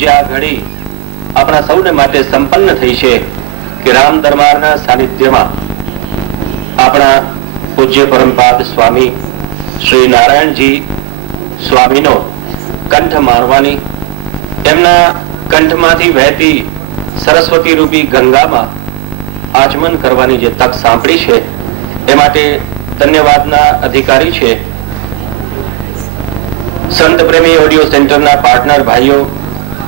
જે આ ઘડી આપણા સૌને માટે સંપન્ન થઈ છે કે રામ દરબારના સાનિધ્યમાં આપણા પૂજ્ય પરમપાદ સ્વામી શ્રી નારાયણજી સ્વામીનો કંઠ મારવાની, તેમના કંઠમાંથી વહેતી સરસ્વતી રૂપી ગંગામાં આચમન કરવાની જે તક સાંપડી છે એ માટે ધન્યવાદના અધિકારી છે સંત પ્રેમી ઓડિયો સેન્ટરના પાર્ટનર ભાઈઓ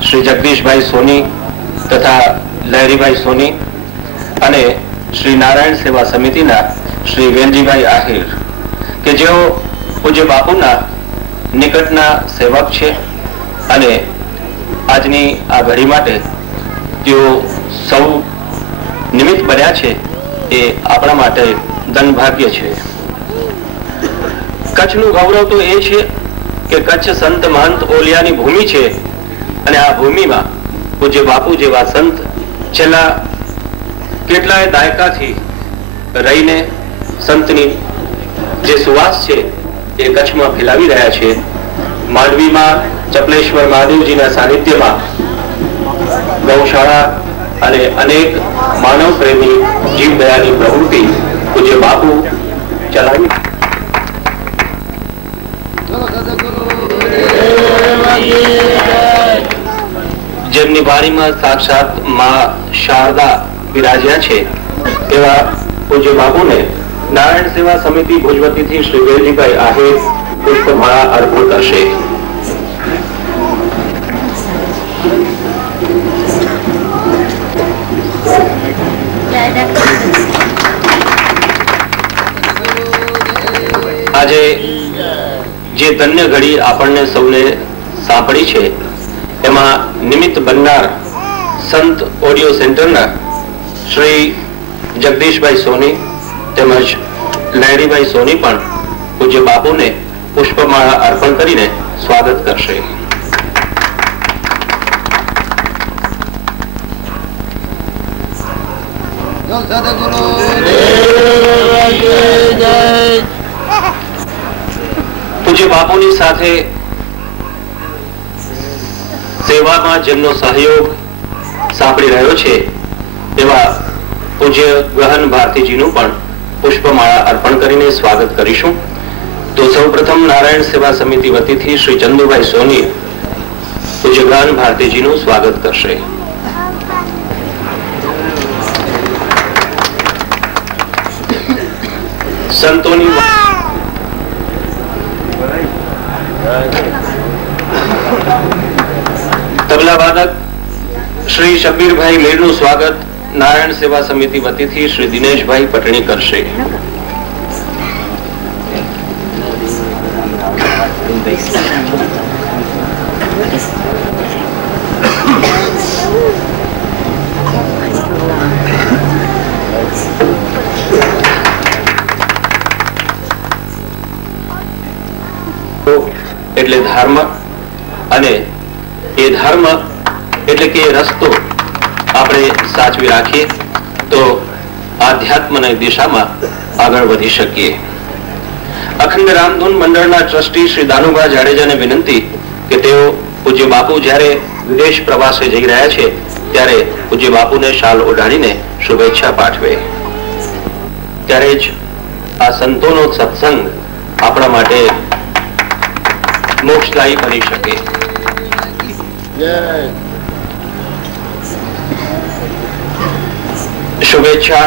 શ્રી જગદીશભાઈ સોની તથા લહેરીભાઈ સોની અને શ્રી નારાયણ સેવા સમિતિના શ્રી વેલજીભાઈ આહિર કે જેઓ પૂજ્ય બાપુના નિકટના સેવક છે અને આજની આ ઘડી માટે તેઓ સૌ નિમિત્ત બન્યા છે એ આપણા માટે ધનભાગ્ય છે. કચ્છનું ગૌરવ તો એ છે કે કચ્છ સંત મહંત ઓલિયાની ભૂમિ છે અને આ ભૂમિમાં પૂજ્ય બાપુ જેવા સંત છેલ્લા કેટલાય દાયકાથી રહીને સંતની જે સુવાસ છે એ કચ્છમાં ફેલાવી રહ્યા છે. માંડવીમાં ચપલેશ્વર મહાદેવજીના સાનિધ્યમાં ગૌશાળા અને અનેક માનવ પ્રેમી જીવદયાની પ્રવૃત્તિ પૂજ્ય બાપુ ચલાવી. જેમની વાણીમાં સાક્ષાત માં શારદા વિરાજ્યા છે એવા પૂજ્ય બાપુને નારાયણ સેવા સમિતિ ભુજવતીથી શ્રી વેલજીભાઈ આહિર પુષ્પમાળા અર્પણ કરશે. આજે જે ધન્ય ઘડી આપણને સૌને સાંપડી છે એમાં નિમિત્ત બનનાર સંત ઓડિયો સેન્ટરના શ્રી જગદીશભાઈ સોની તેમજ લહેરીભાઈ સોની પણ પૂજ્ય બાપુને પુષ્પમાળા અર્પણ કરીને સ્વાગત કરશે. પૂજ્ય બાપુની સાથે સેવામાં જેમનો સહયોગ સાંપડી રહ્યો છે એવા પૂજ્ય ગહન ભારતીજીનું પણ પુષ્પમાળા અર્પણ કરીને સ્વાગત કરીશું. તો સૌપ્રથમ નારાયણ સેવા સમિતિ વતીથી શ્રી ચંદુભાઈ સોની પૂજ્ય ગહન ભારતીજીનું સ્વાગત કરશે. સંતોની તબલા વાદક શ્રી શબ્બીરભાઈ મીરનું સ્વાગત નારાયણ સેવા સમિતિ વતીથી શ્રી દિનેશભાઈ પટણી કરશે. એટલે ધર્મ અને એ ધર્મ એટલે કે રસ્તો આપણે સાચવી રાખીએ તો આધ્યાત્મની દિશામાં આગળ વધી શકીએ. અખંડ રામધૂન મંડળના ટ્રસ્ટી શ્રી દાનુભા જાડેજાને વિનંતી કે તેઓ પૂજ્ય બાપુ જ્યારે વિદેશ પ્રવાસે જઈ રહ્યા છે ત્યારે પૂજ્ય બાપુને શાલ ઓઢાડીને શુભેચ્છા પાઠવે. ત્યારે જ આ સંતોનો સત્સંગ આપણા માટે મોક્ષદાયી બની શકે. શુભેચ્છા.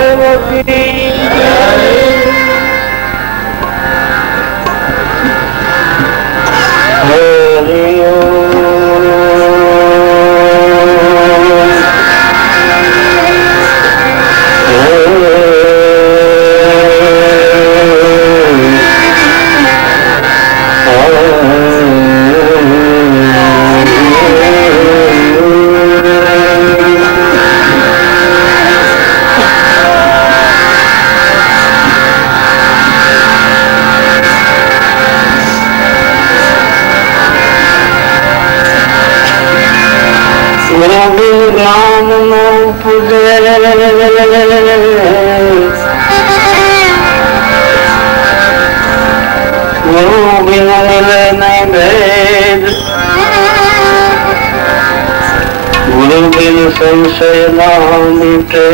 संशय ना मिटे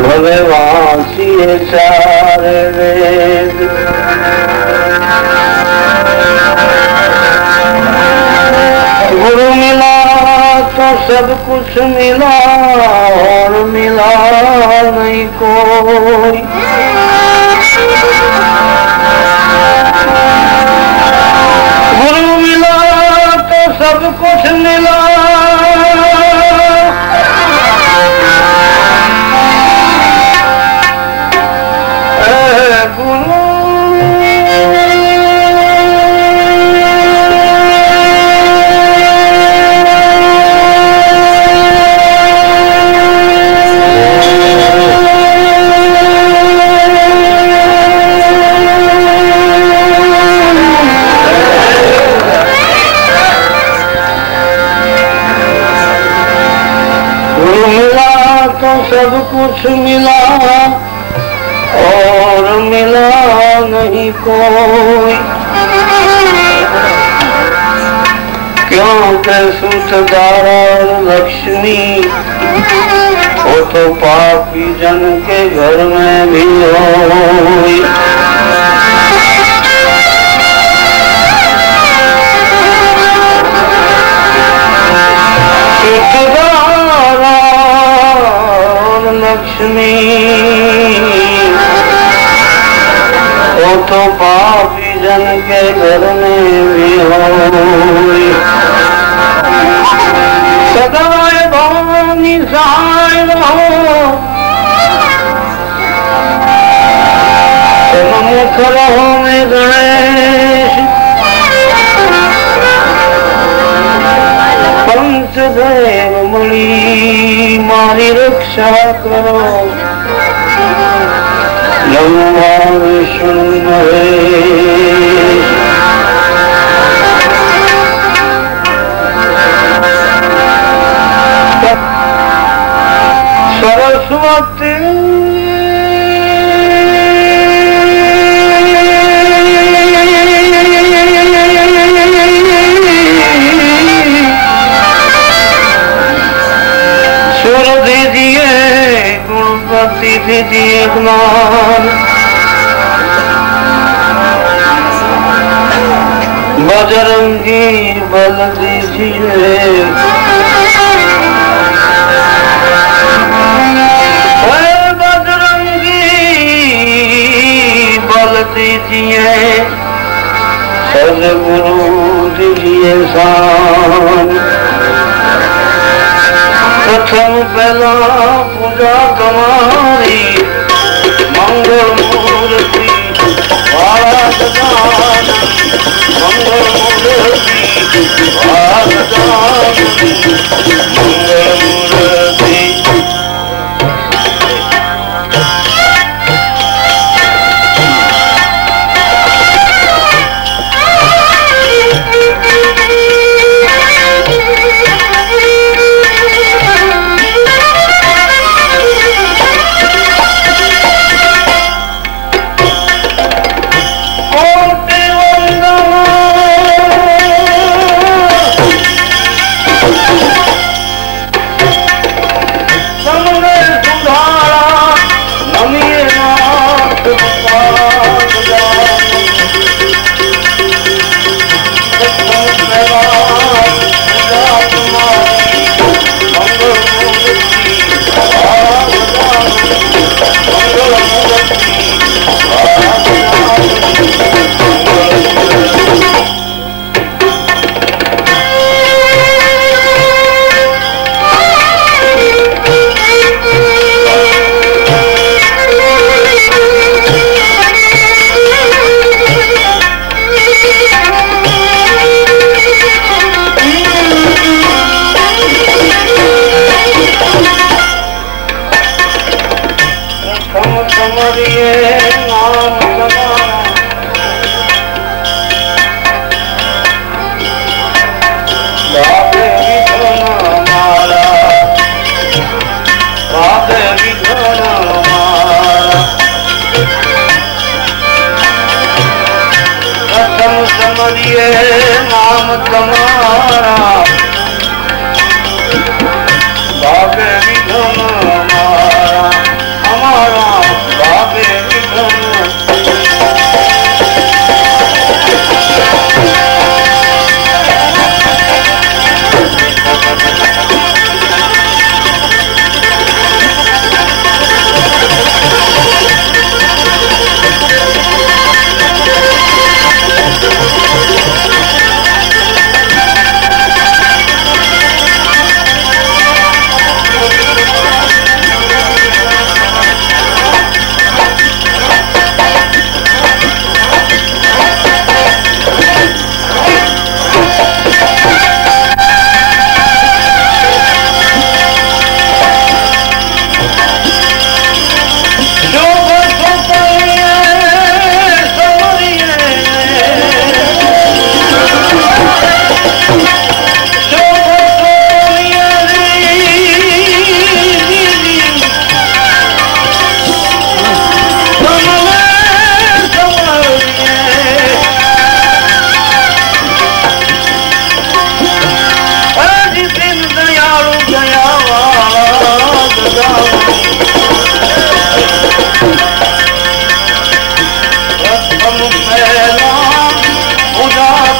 भगवासी चार वेद गुरु मिला तो सब कुछ मिला और मिला नहीं कोई गुरु मिला तो सब कुछ मिला सब कुछ मिला और मिला नहीं कोई क्यों के सूतदारा लक्ष्मी वो तो पापी जन के घर में भी होई लक्ष्मी वो तो पापी जन के घर में भी होई सदाए भवानी सहाय रहो मुख रहो में गणेश पंचदेव मणि मारी रक्षा करो लंबा विष्णु महेश सरस्वती दीजिए ज्ञान बजरंगी बल दीजिए बजरंगी बल दीजिए सदगुरु दीजिए शान प्रथम पहला पूजा तुम्हारी मंगल मूर्ति मंगल मूर्ति मंगल मूर्ति नाम तुम्हारा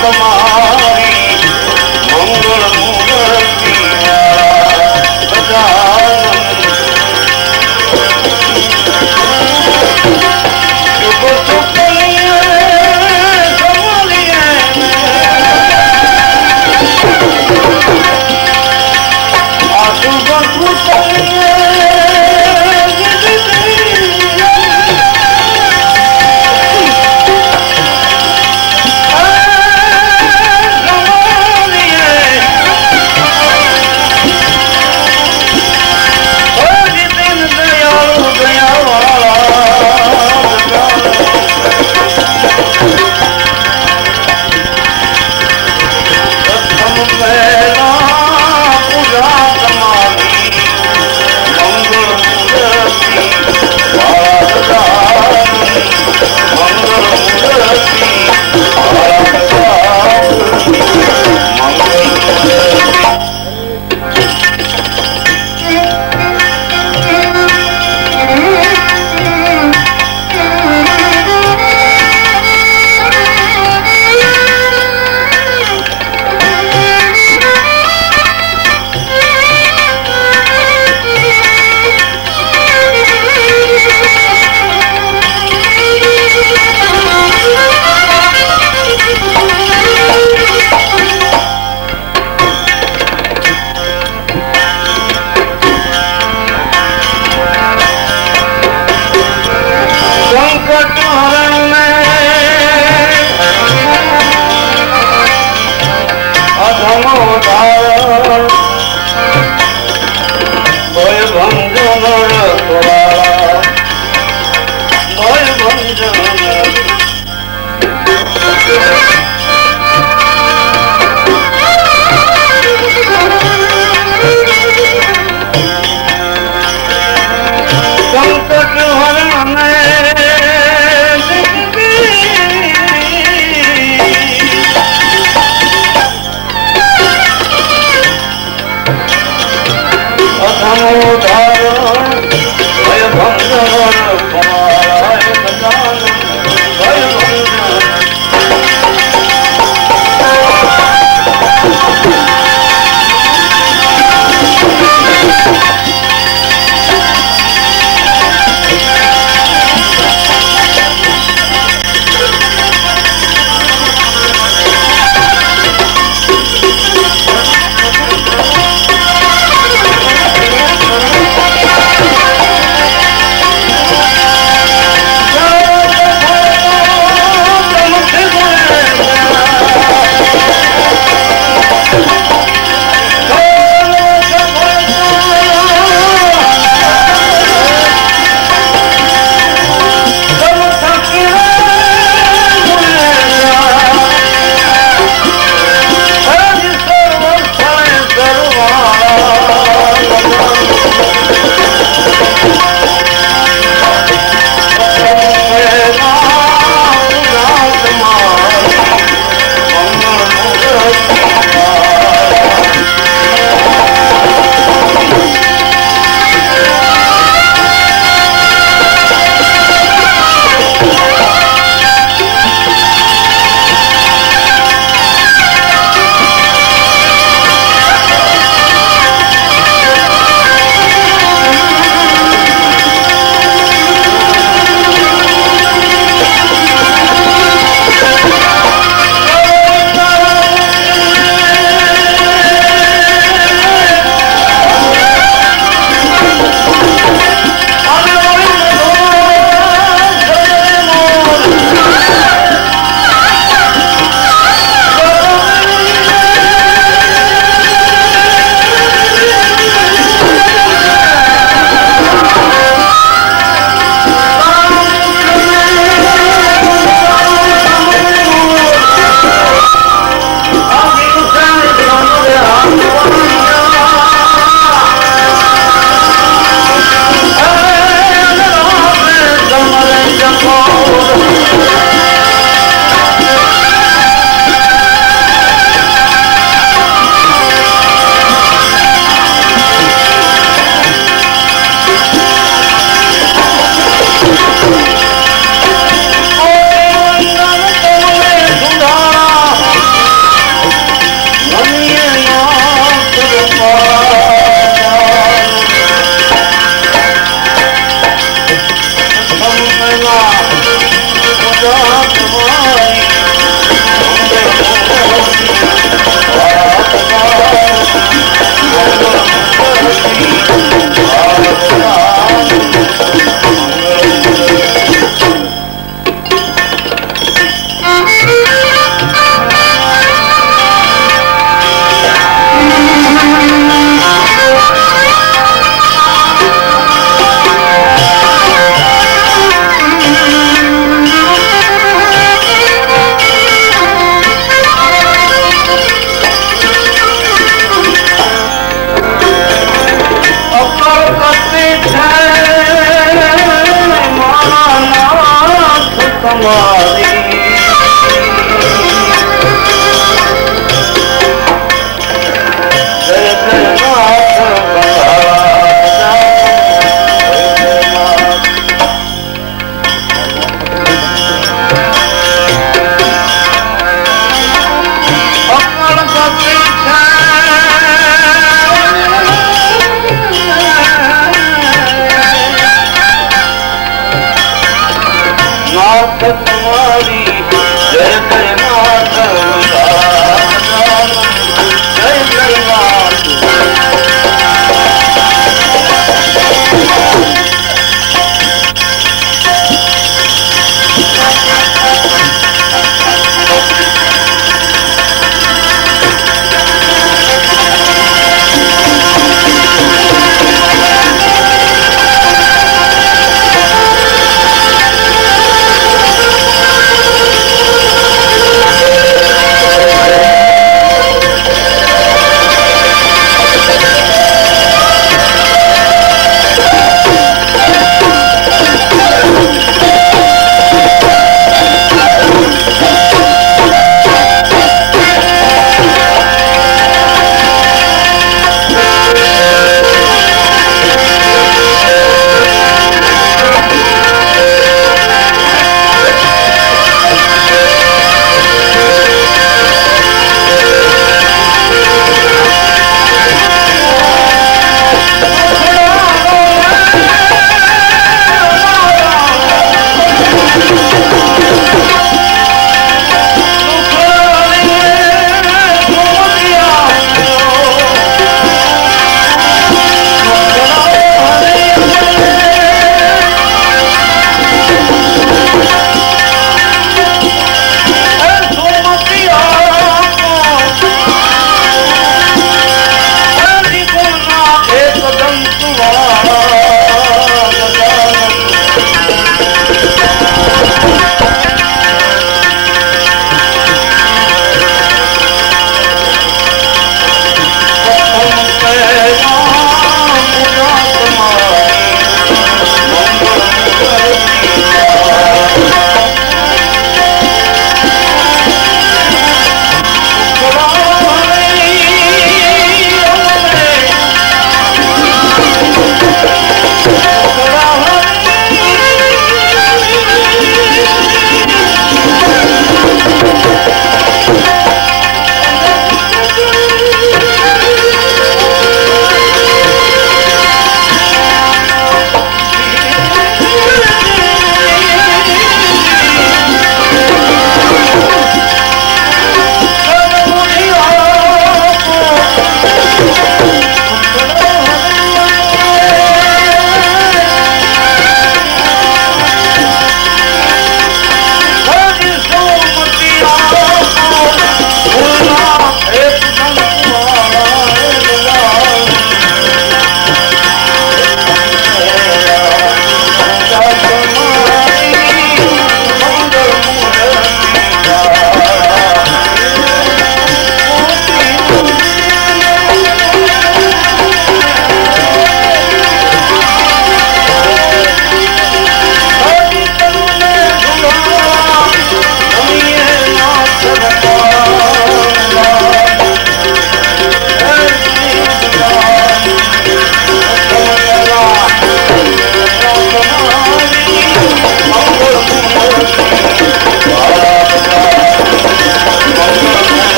तुम्हारी मंगल मूर्ति गजानन चुप चुप लिए संभलिए आंसू बंसू चलिए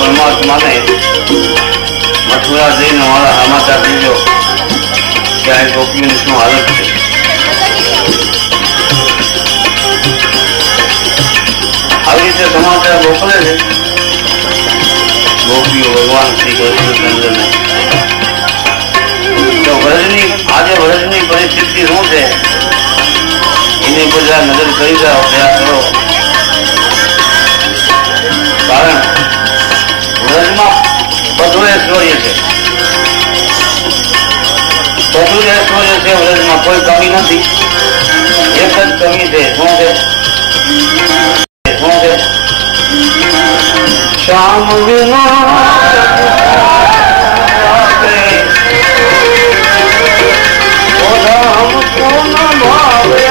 परमात्मा ने मथुरा जઈને वाला समाचार दीजो क्या गोपियों शू हालत है। આવી રીતે સમાચાર મોકલે છે ગોપીઓ ભગવાન શ્રી કૃષ્ણચંદ્રને। તો વ્રજની આજે વ્રજની પરિસ્થિતિ શું છે એની પર જરા નજર કરી જાઓ, પ્રયાસ કરો। કારણ વ્રજમાં બધું ઐશ્વર્ય છે, બધું ઐશ્વર્ય છે વ્રજમાં, કોઈ કમી નથી। એક જ કમી છે, શું છે? श्याम बिना हमको न भावे,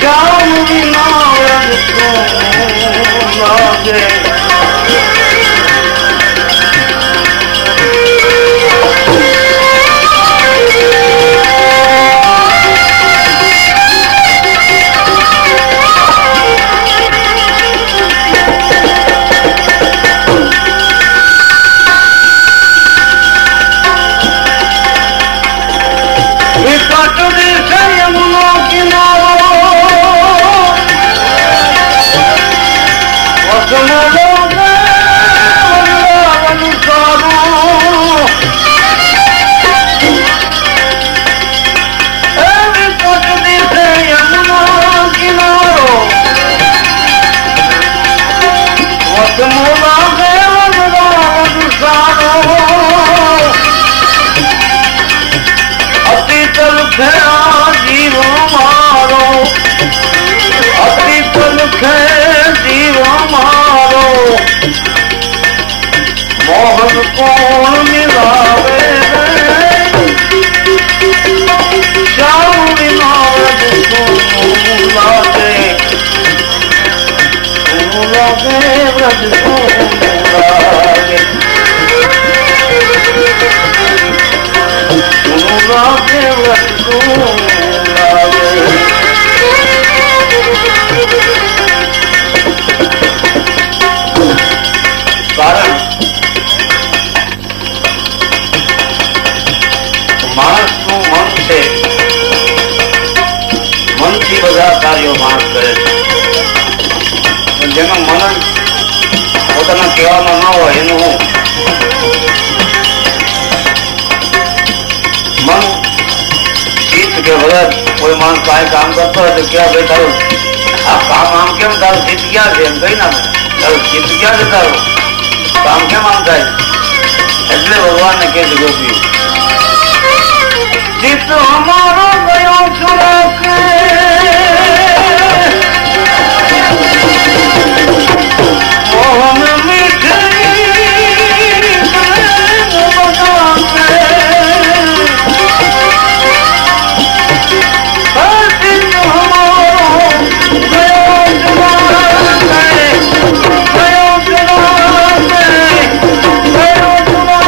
श्याम बिना लागे। मोहन कौन मिलावे, श्याम बिना लागे, लागे व्रज को लागे, लागे व्रज को लागे। कारण માણસનું મન છે, મનથી બધા કાર્યો માણસ કરે છે, જેનું મન પોતાના કહેવામાં ન હોય એનું હું મન ચિત્ત કે બધા કોઈ માણસ પાસે કામ કરતો હોય તો ક્યાં ભાઈ તારું આ કામ આમ કેમ, તારું ચિત્ત ક્યાં છે એમ કઈ ના, તારું ચિત્ત ક્યાં છે, તારું કામ કેમ આમ થાય? એટલે ભગવાનને કહે છે ગોપીઓ चित हमारा गयो चुरा के, मोहन मीठे बता के, चित हमारा गयो चुरा के, गयो चुरा के, गयो चुरा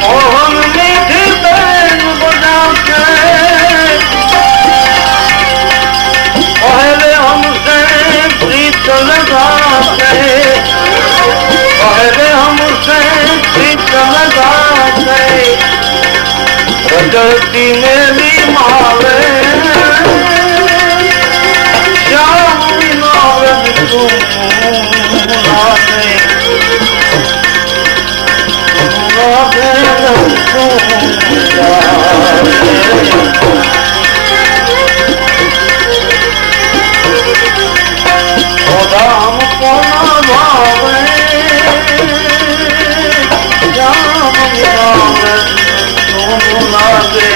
मोहन मीठी बैन बजा के, पहले हमसे प्रीत लगा के, पहले हमसे प्रीत लगा के, रजती मेरी मावे, श्याम बिना व्रज तुम लागे, लागे व्रज तुम लागे। खुदा हमको न भावे, श्याम बिना व्रज तुम लागे।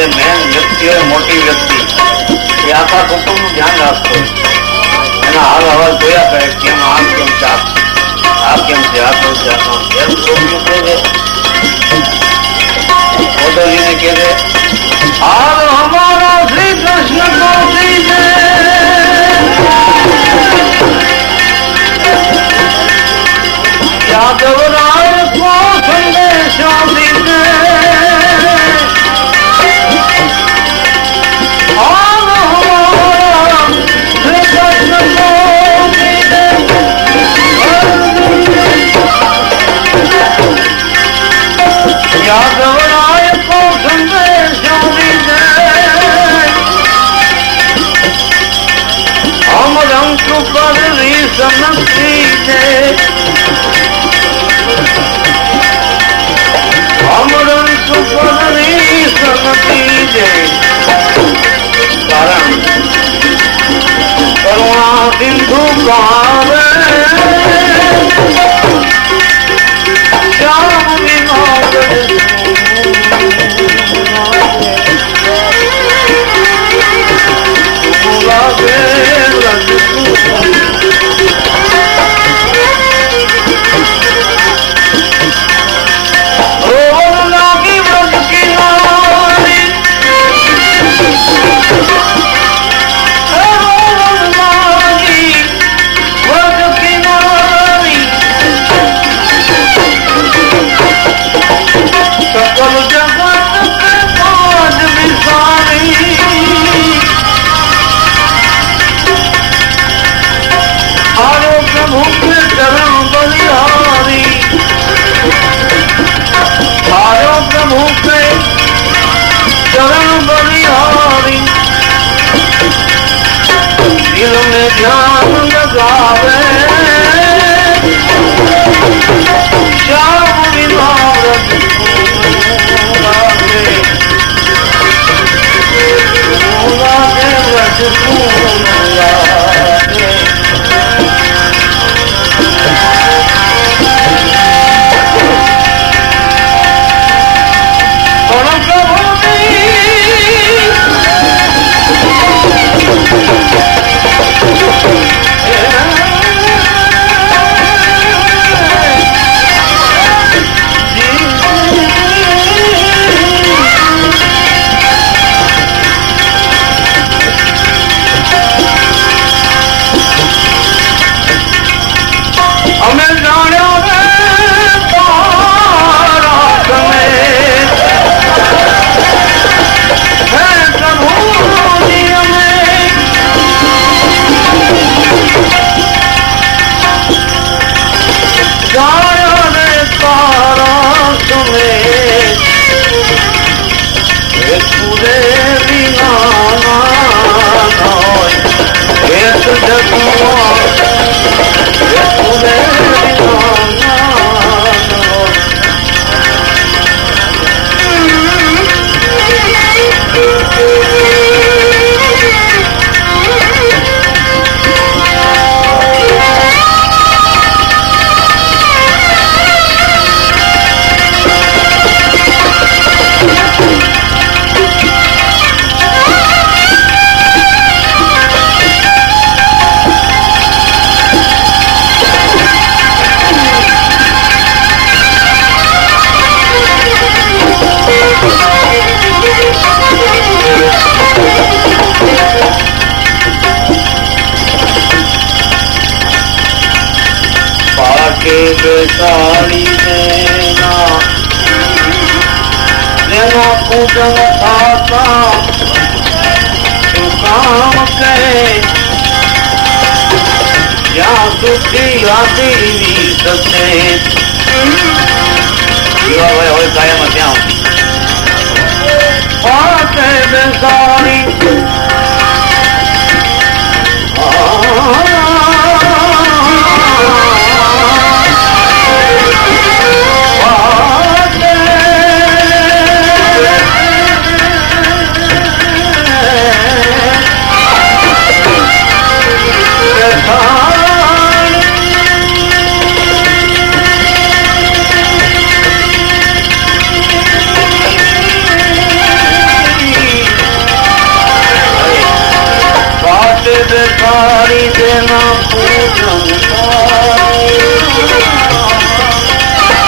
જે મેન વ્યક્તિ હોય, મોટી વ્યક્તિ, એ આખા કુટુંબનું ધ્યાન રાખતો હોય. એના હાલ હવાલ જોયા કરે, કેમ આમ કેમ છે, આ કેમ છે, આ કેમ છે, એમ છોકરીઓ કહે છે. ઓદરજીને કહે છે, હાલ હમારા શ્રી કૃષ્ણ કો દીજે, यादव राय को संदेशा दीजिए, यादव राय को संदेशा दीजिए, हम रंग पर रीसन दीजिए, कारण करुणा सिंधु गावे श्याम विनोद ध्यान लगावे श्याम विनोद लागे व्रज लागे बेसाड़ी देना देना पूजन खाता तो काम करे या सुखी आदि सके हो कायम त्या पाके बेसाड़ी बिगाड़ी देना पूजन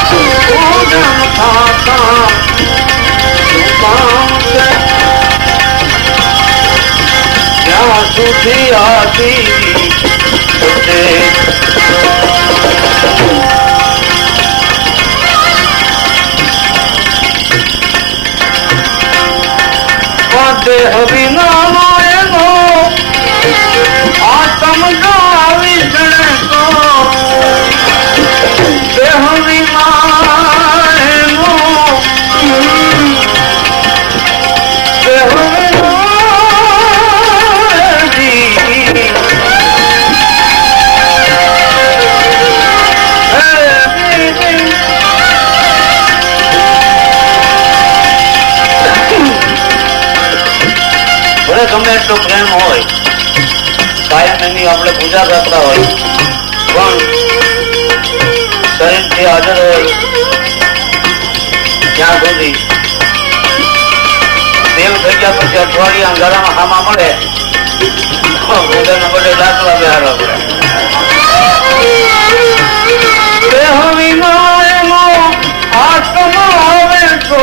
पूजन खाता જ્યાં સુધી આતી દેહ વિનાનો એનો આત્મ વિષ્ણ કો દેહ વિના એનો ગમે એટલો પ્રેમ હોય કાયમ એની આપણે પૂજા કરતા હોય પણ શરીરથી હાજર હોય ત્યાં સુધી દેવ થઈ ગયા પછી અઠવાડિયા અંધારામાં હામાં મળે પોતાના બધે દાખલા બેહાડવા પડે. દેહ વિના એનો આત્મા આવે તો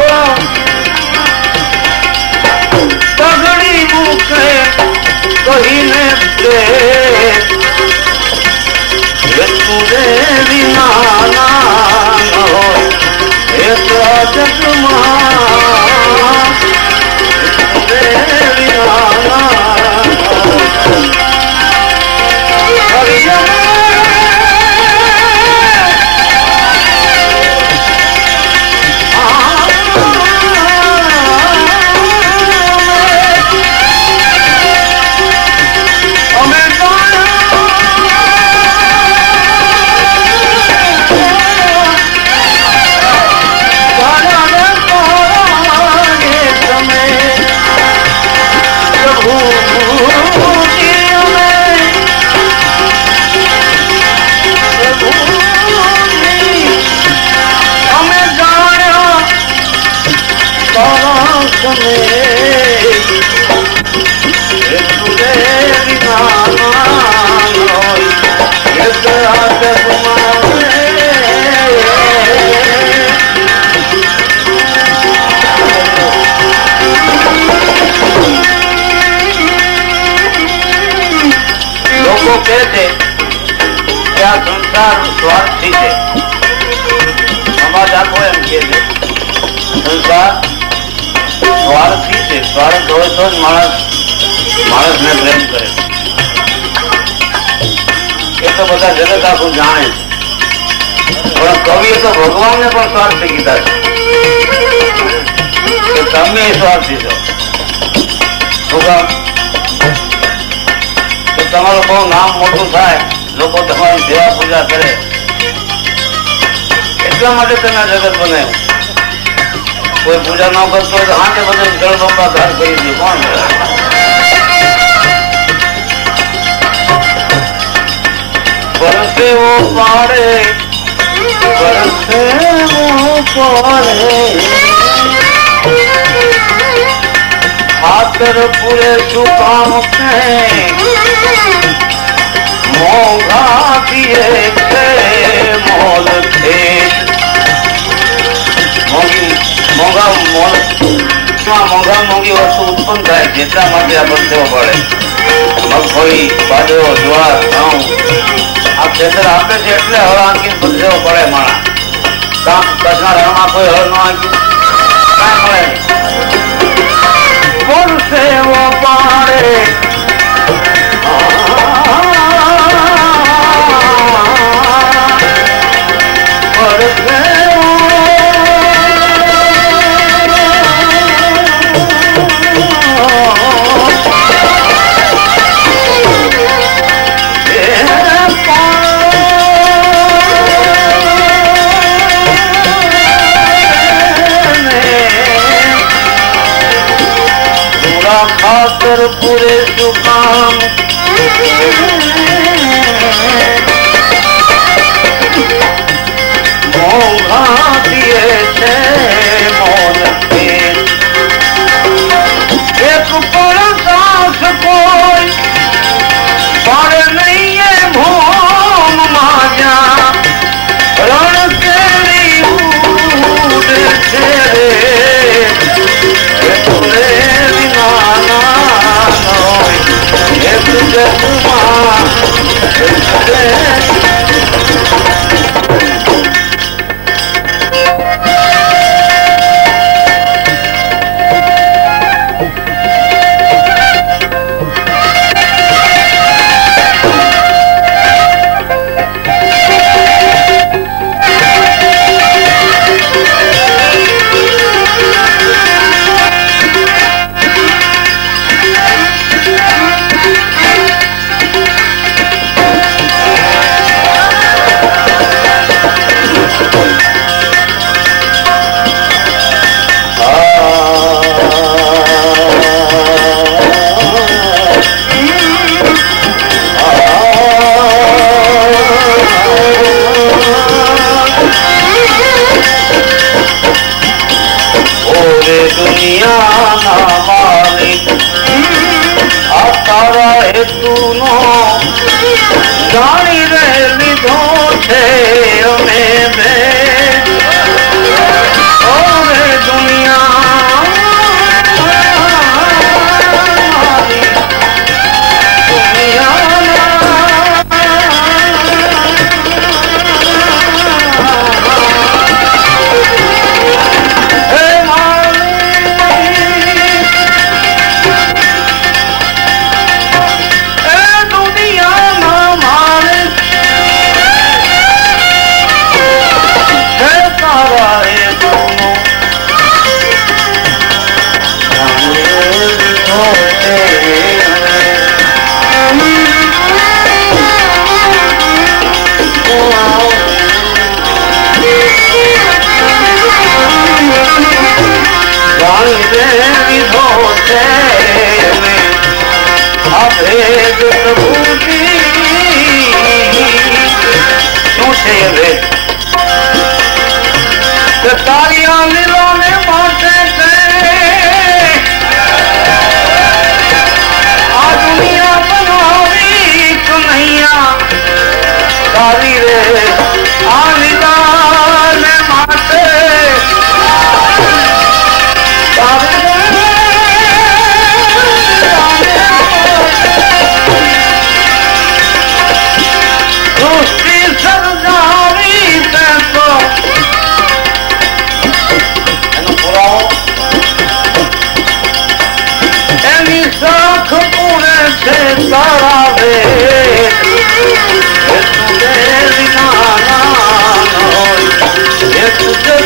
કહીને તુરે વિના જગમાં સ્વાર્થી છે સમાજ આખો એમ કે છે સંસાર સ્વાર્થી છે. સ્વાર્થ હોય તો જ માણસને પ્રેમ કરે. એ તો બધા જગત આખું જાણે પણ કવિએ તો ભગવાનને પણ સ્વાર્થી કીધા છે કે તમે સ્વાર્થી છો. શું કામ? તો તમારું બહુ નામ મોટું થાય, લોકો તમારી સેવા પૂજા કરે, એટલા માટે તમે જગત બનાવ્યું. કોઈ પૂજા ન કરતો હોય તો હાથે બધું જળબંબાકાર કરી દે. કોણ પરસેવો પાડે ખાતર પૂરે શું કામ છે મોંઘા પીએ છે મોલ છે. મોંઘા મોંઘી વસ્તુ ઉત્પન્ન થાય જેટલા માટે આ પરસેવો પડે. મગફળી, બાજરો, જ્વાર, ઘઉં આ ખેતર આપે છે એટલે હળ આંકીને પરસેવો પડે. માણા કામ કચ્છના રણમાં કોઈ હળ ન આંક્યું કાંઈ મળે નહીં. પરસેવો પાડે ખાતર પૂરે શું કામ મોંઘા પીએ છે મોલ એક પણ સાસ કોઈ रे दुनिया ना मालिक आ तारा हेतु नो जानी रे विधो छे हमें बे ओ रे दुनिया तालियां मिलाने बाटे थे आ दुनिया बनावी कन्हैया ताली रे आ मिलाने बाटे दोस्ती सरदारी से तो साख पूरे से तारा वे तुझे बिना ये तुझे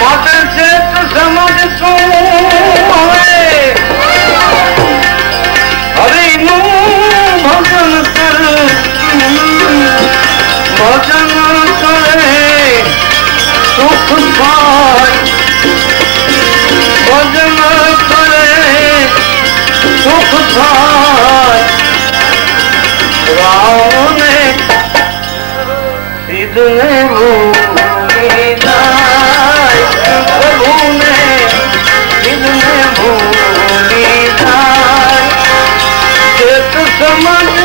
माते से तो समझ तू हरि नू भजन कर भजन करे सुख पाए भजन करे सुख पाए राम ने सिद्ध ने भूली जाए प्रभु ने सिद्ध ने भूली जाए चेत समझ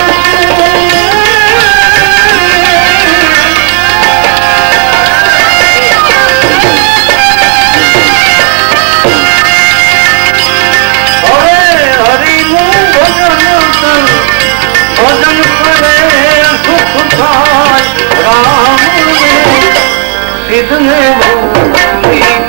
भजन करे सुख पाए राम ने सिद्ध ने भूली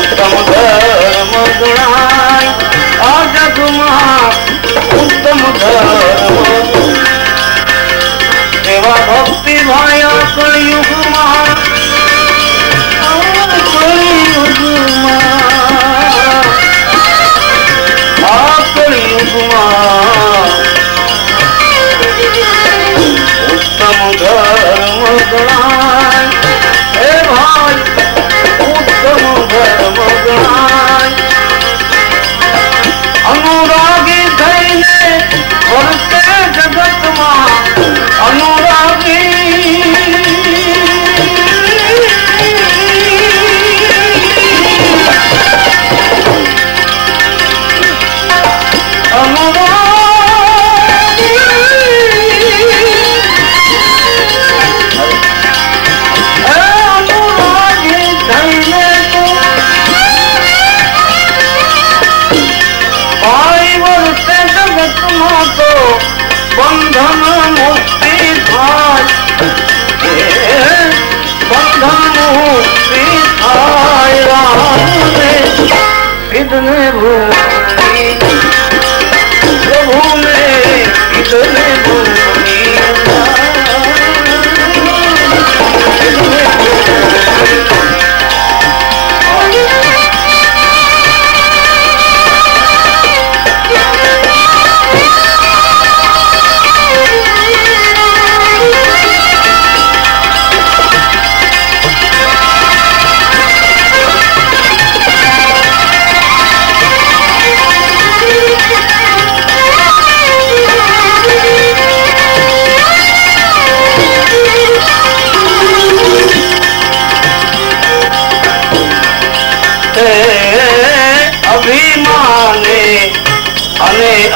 उत्तम धर्म गुणाय आ जगमा उत्तम धर्म सेवा भक्ति भाया कलयुग उत्तम धर्म गुणाय हे भाई उत्तम धर्म गुणाय अनुरागी थईने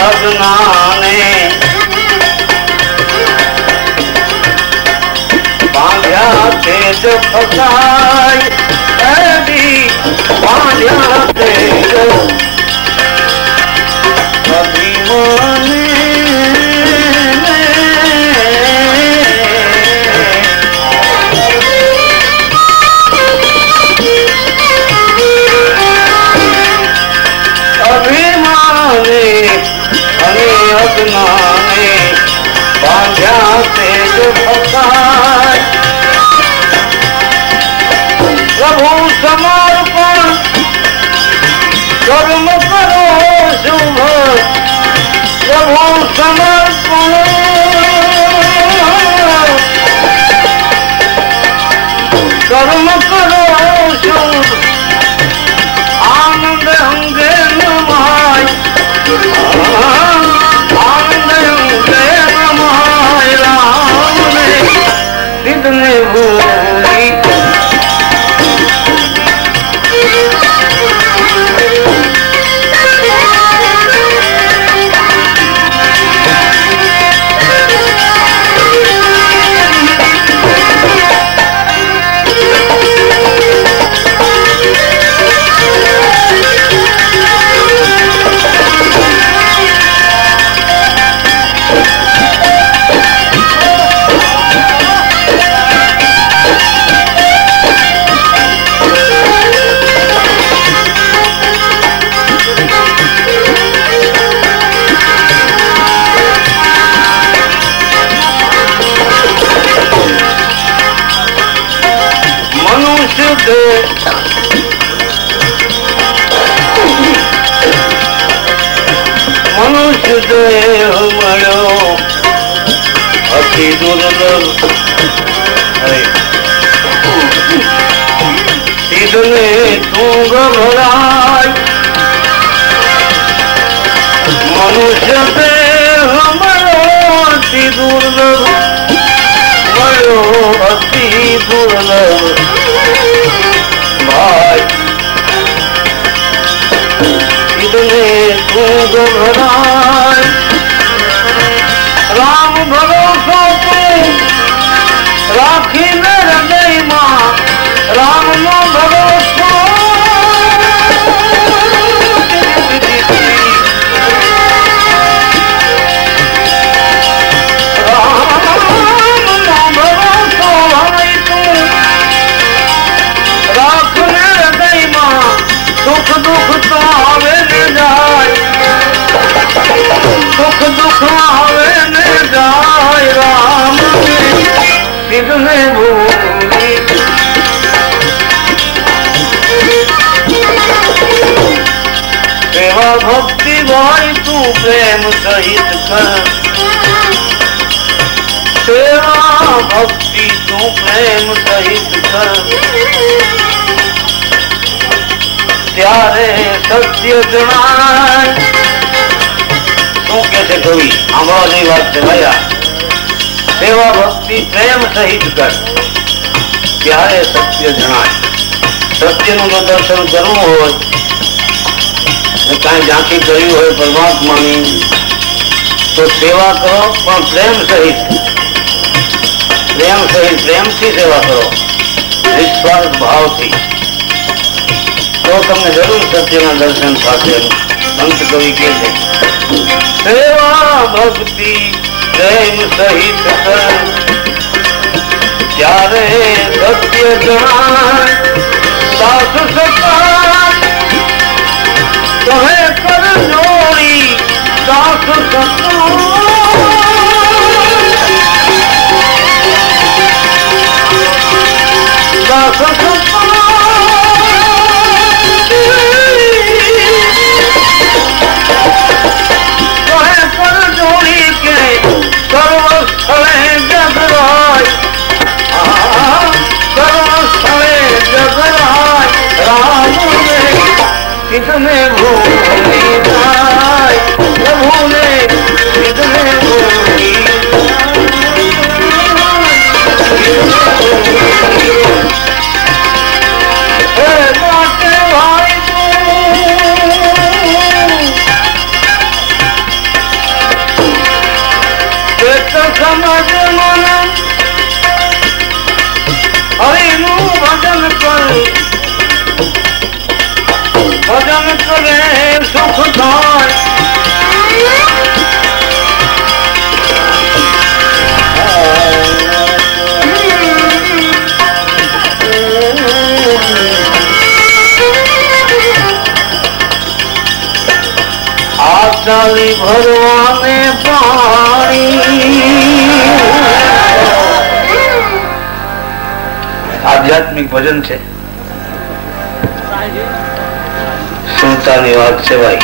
अज्ञाने बांध्या तेज फसाई ऐसी बांध्या तेज अभिमानी अज्ञाने बांध्या तेज फसाई प्रभु समर्पण कर्म करो शुभ प्रभु समर्पण कर्म करो शुभ आनंद अंगे नमाय आनंद अंगे नमाय राम ने कितने भूली मनुष्य देह मळ्यो अति दुर्लभ सिद्धने तू घबराय मनुष्य देह मळ्यो अति दुर्लभ मळ्यो अति दुर्लभ भाई इतने तू घबराय राम भरोसा तू राखी में हृदय मां राम नो भरोसा दुख दुख तो आवे न जाए दुख दुख आवे न जाए राम कितने भूली सेवा भक्ति भाई तू प्रेम सहित कर सेवा भक्ति तू प्रेम सहित कर ત્યારે સત્ય જણાય શું કે છે કવિ આંબળા જેવી વાત છે ભૈયા સેવા ભક્તિ પ્રેમ સહિત કર ત્યારે સત્ય જણાય સત્યનું જો દર્શન કરવું હોય કાંઈ ઝાંખી કર્યું હોય પરમાત્માની તો સેવા કરો પણ પ્રેમ સહિત પ્રેમથી સેવા કરો નિસ્વાર્થ ભાવથી तो તમને જરૂર સત્યના દર્શન થશે સંત કવિ કહે છે સેવા ભક્તિ પ્રેમ સહિત કર ત્યારે સત્ય જણાય દાસ સતા કહે કર જોડી દાસ સતા દાસ સતા कितने भूल जाए प्रभु ने कितने સમજ મન હરિનું ભજન કરે સુખ થાય ચાલી ભરવાને પાણી આધ્યાત્મિક ભજન છે સુનતાની વાત છે ભાઈ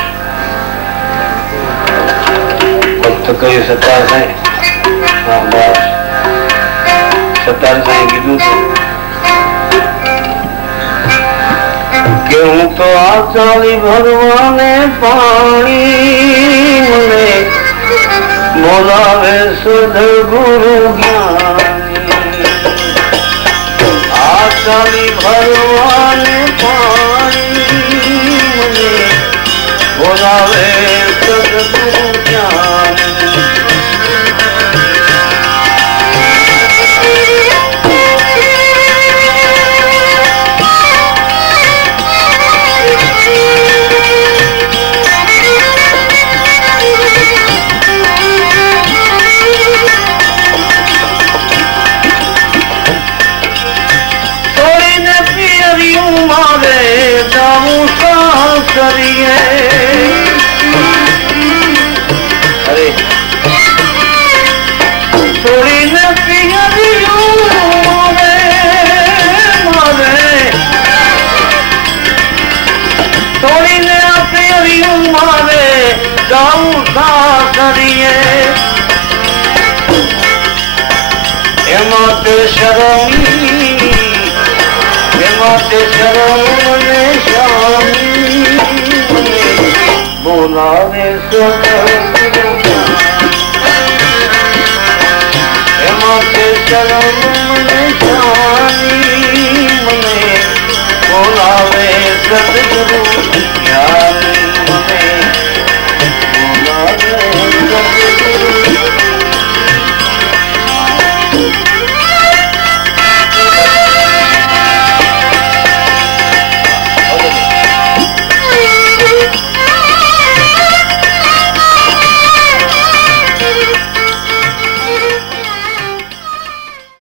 ભક્ત કહ્યું સત્તાર સાહેબ હા બસ સત્તાર સાહેબ કીધું કે હું તો આ ચાલી ભરવાને પાણી મને બોલાવે સદગુરુ જ્ઞાની આ ચાલી ભરવાને પાણી મને બોલાવે સદગુરુ જ્ઞાની શરમ બોલાવે